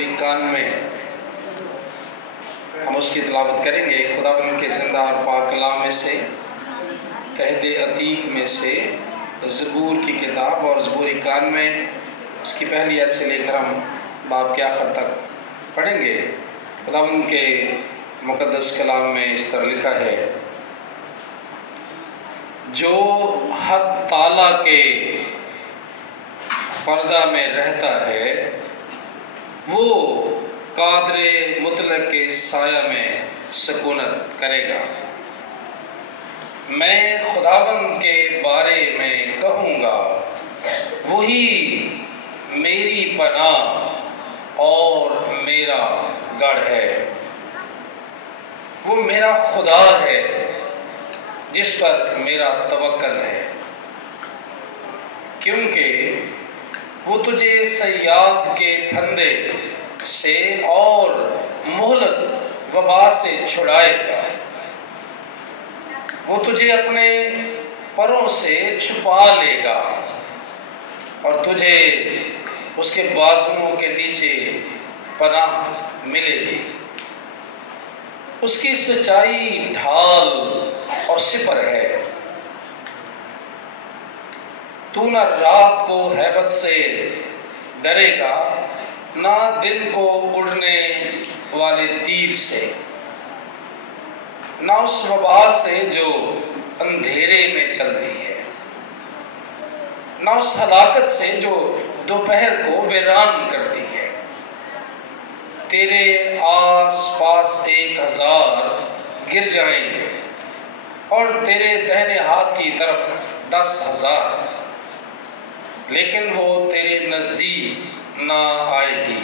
زبور 91 ہم اس کی تلاوت کریں گے خداوند کے زندہ اور پاک کلام میں سے، عہد عتیق میں سے زبور کی کتاب، اور زبور 91 اس کی پہلی آیت سے لے کر ہم باب کے آخر تک پڑھیں گے۔ خداوند کے مقدس کلام میں اس طرح لکھا ہے: جو حق تعالیٰ کے پردہ میں رہتا ہے وہ قادر مطلق کے سایہ میں سکونت کرے گا۔ میں خداوند کے بارے میں کہوں گا، وہی میری پناہ اور میرا گڑھ ہے۔ وہ میرا خدا ہے جس پر میرا توکل ہے، کیونکہ وہ تجھے صیاد کے پھندے سے اور مہلک وبا سے چھڑائے گا۔ وہ تجھے اپنے پروں سے چھپا لے گا اور تجھے اس کے بازوؤں کے نیچے پناہ ملے گی۔ اس کی سچائی ڈھال اور سپر ہے۔ تو نہ رات کو ہیبت سے ڈرے گا، نہ دن کو اڑنے والے تیر سے، نہ اس وبا سے جو اندھیرے میں چلتی ہے، نہ اس ہلاکت سے جو دوپہر کو ویران کرتی ہے۔ تیرے آس پاس 1000 گر جائیں گے اور تیرے دہنے ہاتھ کی طرف 10,000، لیکن وہ تیرے نزدیک نہ آئے گی۔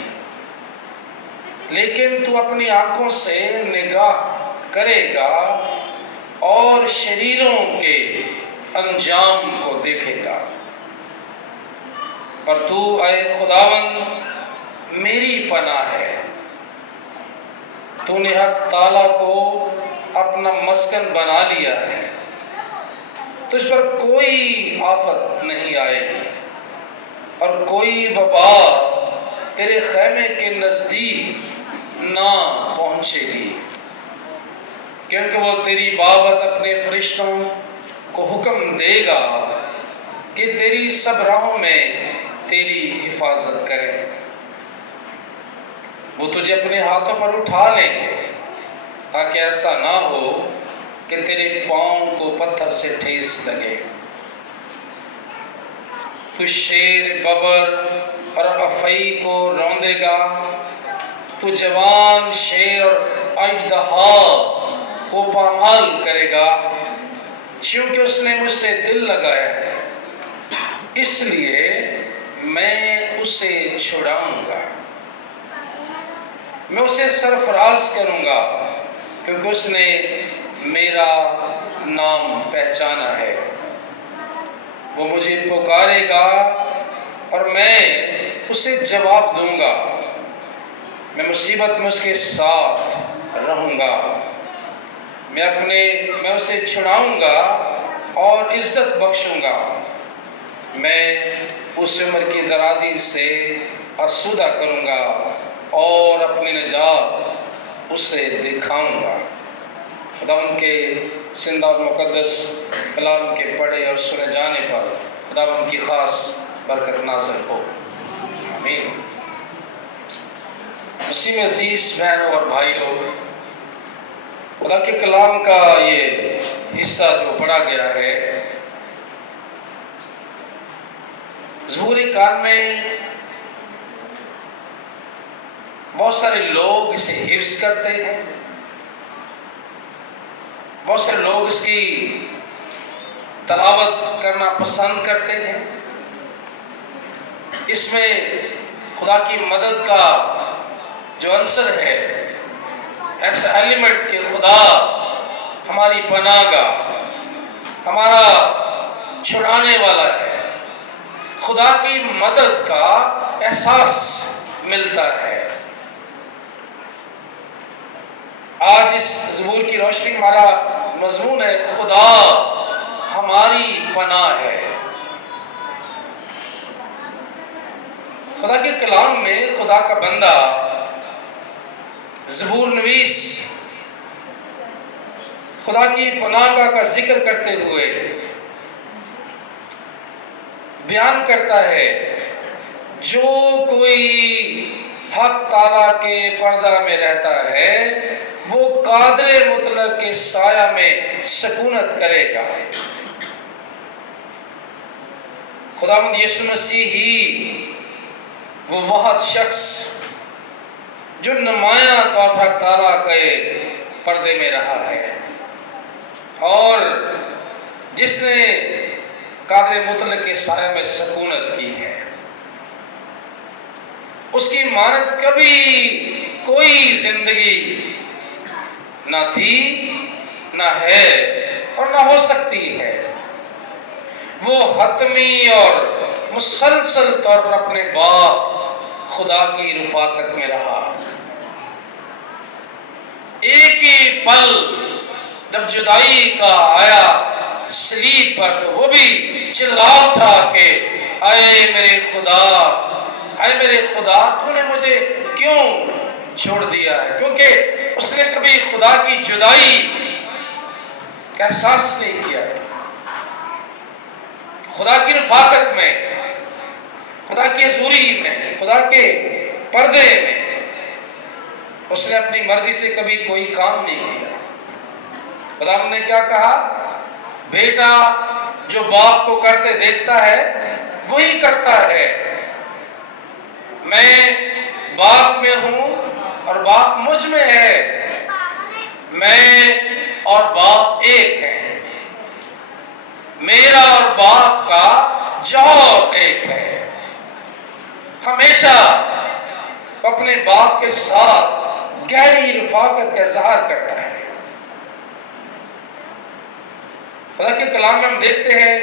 لیکن تو اپنی آنکھوں سے نگاہ کرے گا اور شریروں کے انجام کو دیکھے گا۔ پر تو اے خداوند میری پناہ ہے، تو نے حق تعالیٰ کو اپنا مسکن بنا لیا ہے۔ تجھ پر کوئی آفت نہیں آئے گی اور کوئی وبا تیرے خیمے کے نزدیک نہ پہنچے گی، کیونکہ وہ تیری بابت اپنے فرشتوں کو حکم دے گا کہ تیری سب راہوں میں تیری حفاظت کریں۔ وہ تجھے اپنے ہاتھوں پر اٹھا لیں گے تاکہ ایسا نہ ہو کہ تیرے پاؤں کو پتھر سے ٹھیس لگے۔ تو شیر، ببر اور افعی کو روندے گا، تو جوان شیر اور اژدہا کو پامال کرے گا، چونکہ اس نے مجھ سے دل لگایا ہے، اس لیے میں اسے چھڑاؤں گا۔ میں اسے سرفراز کروں گا، کیونکہ اس نے میرا نام پہچانا ہے۔ وہ مجھے پکارے گا اور میں اسے جواب دوں گا۔ میں مصیبت میں اس کے ساتھ رہوں گا۔ میں اسے چھڑاؤں گا اور عزت بخشوں گا۔ میں اس عمر کی درازی سے آسودہ کروں گا اور اپنی نجات اسے دکھاؤں گا۔ خداوند کے زندہ اور مقدس کلام کے پڑھے اور سنے جانے پر خداوند کی خاص برکت نازل ہو، آمین۔ مسیح میں عزیز بہنوں اور بھائیوں، خدا کے کلام کا یہ حصہ جو پڑھا گیا ہے، زبور 91، بہت سارے لوگ اسے حفظ کرتے ہیں، بہت سارے لوگ اس کی تلاوت کرنا پسند کرتے ہیں۔ اس میں خدا کی مدد کا جو عنصر ہے، ایسا ایلیمنٹ کہ خدا ہماری پناہ گاہ، ہمارا چھڑانے والا ہے، خدا کی مدد کا احساس ملتا ہے۔ آج اس زبور کی روشنی ہمارا مضمون ہے، خدا ہماری پناہ ہے۔ خدا کے کلام میں خدا کا بندہ زبور نویس خدا کی پناہ کا ذکر کرتے ہوئے بیان کرتا ہے، جو کوئی حق تعالیٰ کے پردہ میں رہتا ہے وہ قادر مطلق کے سایہ میں سکونت کرے گا۔ خداوند یسوع مسیح ہی وہ واحد شخص جو نمایاں طور پر تعالیٰ کے پردے میں رہا ہے اور جس نے قادر مطلق کے سایہ میں سکونت کی ہے۔ اس کی مانند کبھی کوئی زندگی نہ تھی، نہ ہے اور نہ ہو سکتی ہے۔ وہ حتمی اور مسلسل طور پر اپنے باپ خدا کی رفاقت میں رہا۔ ایک ہی پل جب جدائی کا آیا صلیب پر تو وہ بھی چلا اٹھا کہ اے میرے خدا، اے میرے خدا، تو نے مجھے کیوں چھوڑ دیا ہے؟ کیونکہ اس نے کبھی خدا کی جدائی کا احساس نہیں کیا تھا۔ خدا کی رفاقت میں، خدا کی حضوری میں، خدا کے پردے میں اس نے اپنی مرضی سے کبھی کوئی کام نہیں کیا۔ خداوند نے کیا کہا؟ بیٹا جو باپ کو کرتے دیکھتا ہے وہی کرتا ہے۔ میں باپ میں ہوں اور باپ مجھ میں ہے، میں اور باپ ایک ہیں، میرا اور باپ کا جوہر ایک ہے۔ ہمیشہ اپنے باپ کے ساتھ گہری رفاقت کا اظہار کرتا ہے۔ خدا کے کلام میں ہم دیکھتے ہیں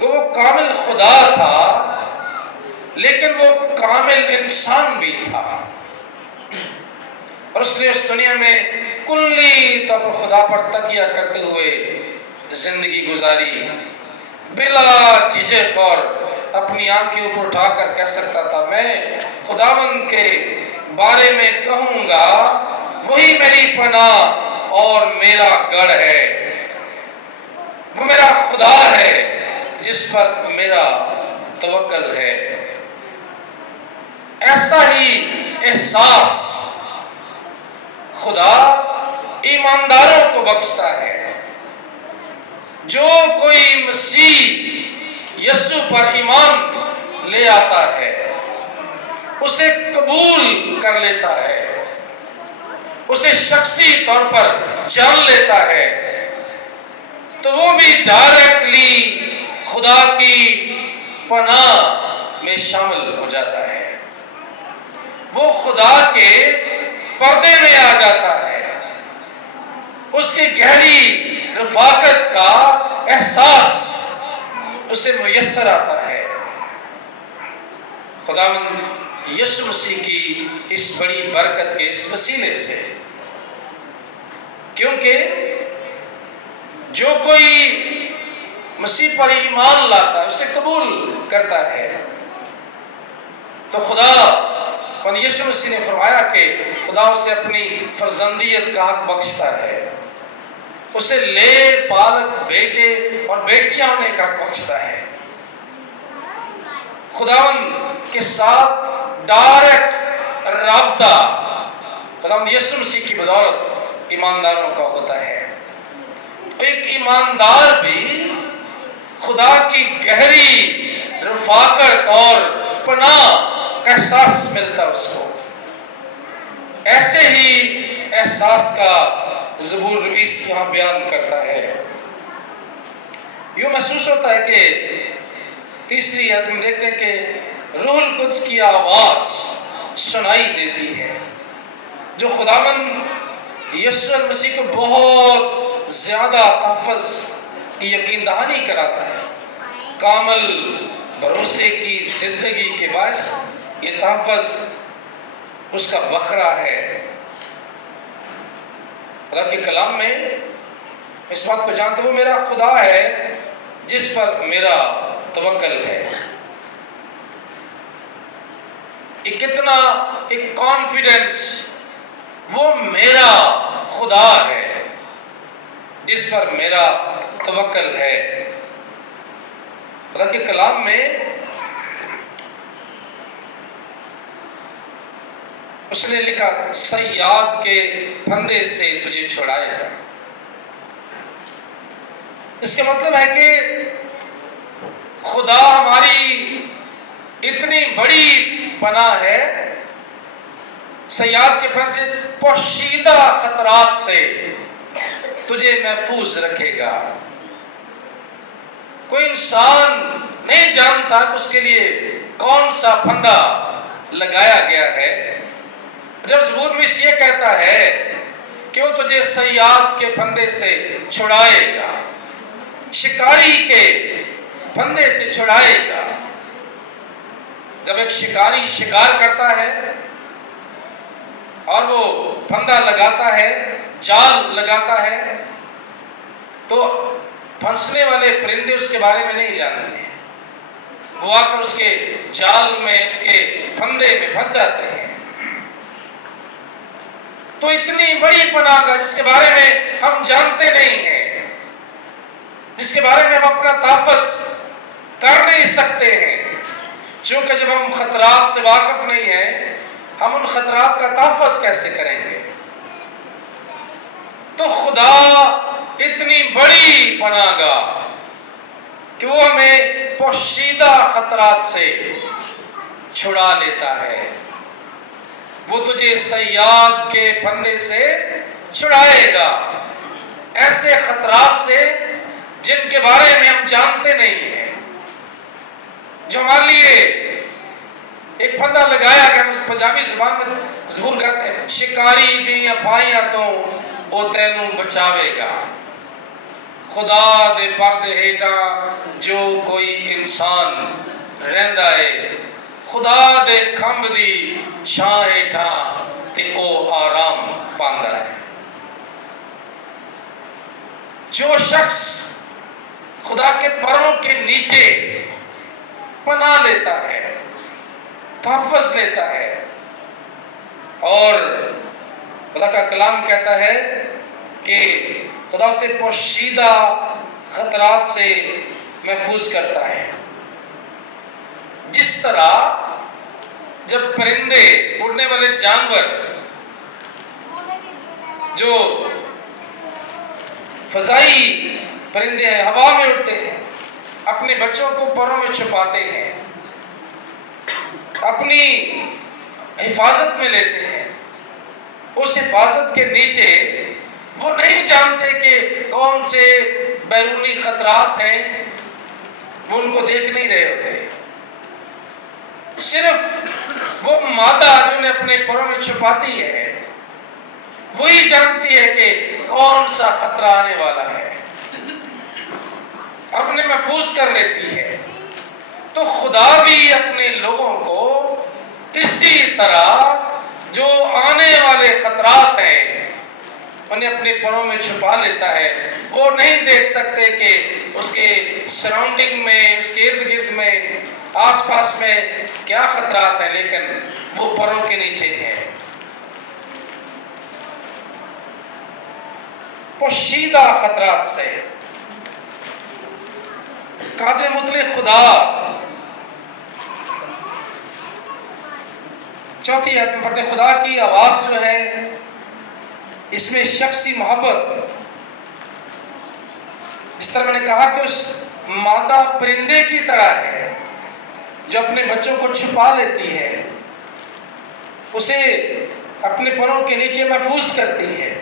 کہ وہ کامل خدا تھا لیکن وہ کامل انسان بھی تھا، اور اس نے اس دنیا میں کلی طور پر خدا پر تکیہ کرتے ہوئے زندگی گزاری۔ بلا جھجک اور اپنی آنکھیں اوپر اٹھا کر کہہ سکتا تھا، میں خداوند کے بارے میں کہوں گا وہی میری پناہ اور میرا گڑھ ہے، وہ میرا خدا ہے جس پر میرا توکل ہے۔ ایسا ہی احساس خدا ایمانداروں کو بخشتا ہے۔ جو کوئی مسیح یسوع پر ایمان لے آتا ہے، اسے قبول کر لیتا ہے، اسے شخصی طور پر جان لیتا ہے، تو وہ بھی ڈائریکٹلی خدا کی پناہ میں شامل ہو جاتا ہے۔ وہ خدا کے پردے میں آ جاتا ہے، اس کی گہری رفاقت کا احساس اسے میسر آتا ہے۔ خداوند یسوع مسیح کی اس بڑی برکت کے اس وسیلے سے، کیونکہ جو کوئی مسیح پر ایمان لاتا ہے، اسے قبول کرتا ہے، تو خدا یسوع مسیح نے فرمایا کہ خدا اسے اپنی فرزندیت کا حق بخشتا ہے، اسے لے پالک بیٹے اور بیٹیاں ہونے کا حق بخشتا ہے۔ خداوند کے ساتھ ڈائریکٹ رابطہ خداوند یسوع مسیح کی بدولت ایمانداروں کا ہوتا ہے۔ ایک ایماندار بھی خدا کی گہری رفاقت اور پناہ کا احساس ملتا اس کو۔ ایسے ہی احساس کا زبور نویس یہاں بیان کرتا ہے۔ یوں محسوس ہوتا ہے کہ تیسری آیت میں دیکھتے ہیں کہ روح القدس کی آواز سنائی دیتی ہے، جو خداوند یسوع المسیح کو بہت زیادہ تحفظ کی یقین دہانی کراتا ہے۔ کامل بھروسے کی زندگی کے باعث یہ تحفظ اس کا بکھرا ہے۔ خدا کے کلام میں اس بات کو جانتے وہ میرا خدا ہے جس پر میرا توکل ہے۔ ایک کتنا ایک کانفیڈنس وہ میرا خدا ہے جس پر میرا توکل ہے۔ خدا کے کلام میں اس نے لکھا صیاد کے پھندے سے تجھے چھڑائے گا۔ اس کا مطلب ہے کہ خدا ہماری اتنی بڑی پناہ ہے، صیاد کے پھند سے پوشیدہ خطرات سے تجھے محفوظ رکھے گا۔ کوئی انسان نہیں جانتا کہ اس کے لیے کون سا پھندا لگایا گیا ہے۔ جب زبور میں یہ کہتا ہے کہ وہ تجھے صیاد کے پھندے سے چھڑائے گا، شکاری کے پھندے سے چھڑائے گا۔ جب ایک شکاری شکار کرتا ہے اور وہ پھندا لگاتا ہے، جال لگاتا ہے، تو پھنسنے والے پرندے اس کے بارے میں نہیں جانتے، وہ آ کر اس کے جال میں، اس کے پھندے میں پھنس جاتے ہیں۔ تو اتنی بڑی پناہ گاہ جس کے بارے میں ہم جانتے نہیں ہیں، جس کے بارے میں ہم اپنا تحفظ کر نہیں سکتے ہیں، چونکہ جب ہم خطرات سے واقف نہیں ہیں، ہم ان خطرات کا تحفظ کیسے کریں گے؟ تو خدا اتنی بڑی پناہ گاہ کہ وہ ہمیں پوشیدہ خطرات سے چھڑا لیتا ہے۔ وہ تجھے صیاد کے پھندے سے چھڑائے گا، ایسے خطرات سے جن کے بارے میں ہم جانتے نہیں ہیں، جو ہمارے لیے ایک پھندا لگایا گیا۔ پنجابی زبان میں زبور کہتے ہیں شکاری دیاں پائیاں تو وہ تینوں بچاوے گا۔ خدا دے پردے ہیٹا جو کوئی انسان رہندا ہے، خدا دے کھمب دی چھاں ہیٹا تے او آرام پاندا ہے۔ جو شخص خدا کے پروں کے نیچے پناہ لیتا ہے، تحفظ لیتا ہے، اور خدا کا کلام کہتا ہے کہ خدا سے پوشیدہ خطرات سے محفوظ کرتا ہے۔ جس طرح جب پرندے، اڑنے والے جانور جو فضائی پرندے ہیں، ہوا میں اڑتے ہیں، اپنے بچوں کو پروں میں چھپاتے ہیں، اپنی حفاظت میں لیتے ہیں، اس حفاظت کے نیچے وہ نہیں جانتے کہ کون سے بیرونی خطرات ہیں، وہ ان کو دیکھ نہیں رہے ہوتے۔ صرف وہ مادہ جو انہیں اپنے پروں میں چھپاتی ہے، وہی جانتی ہے کہ کون سا خطرہ آنے والا ہے، اور انہیں محفوظ کر لیتی ہے۔ تو خدا بھی اپنے لوگوں کو اسی طرح جو آنے والے خطرات ہیں انہیں اپنے پروں میں چھپا لیتا ہے۔ وہ نہیں دیکھ سکتے کہ اس کے سراؤنڈنگ میں، اس کے ارد گرد میں، آس پاس میں کیا خطرات ہیں، لیکن وہ پروں کے نیچے ہیں۔ پوشیدہ خطرات سے قادر مطلق خدا چوتھی آیت میں پڑھتے ہیں، خدا کی آواز جو ہے اس میں شخصی محبت، جس طرح میں نے کہا کہ اس مادہ پرندے کی طرح ہے جو اپنے بچوں کو چھپا لیتی ہے، اسے اپنے پروں کے نیچے محفوظ کرتی ہے۔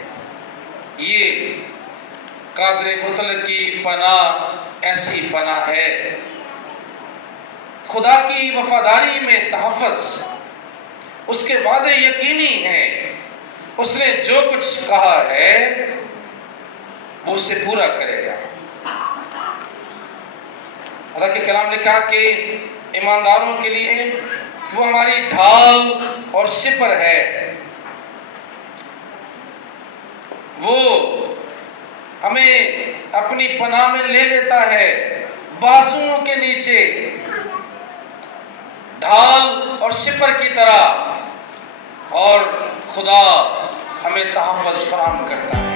یہ قادر مطلق کی پناہ ایسی پناہ ہے۔ خدا کی وفاداری میں تحفظ، اس کے وعدے یقینی ہیں، اس نے جو کچھ کہا ہے وہ اسے پورا کرے گا۔ خدا کے کلام نے کہا کہ ایمانداروں کے لیے وہ ہماری ڈھال اور سپر ہے، وہ ہمیں اپنی پناہ میں لے لیتا ہے، بازوؤں کے نیچے ڈھال اور سپر کی طرح، اور خدا ہمیں تحفظ فراہم کرتا ہے۔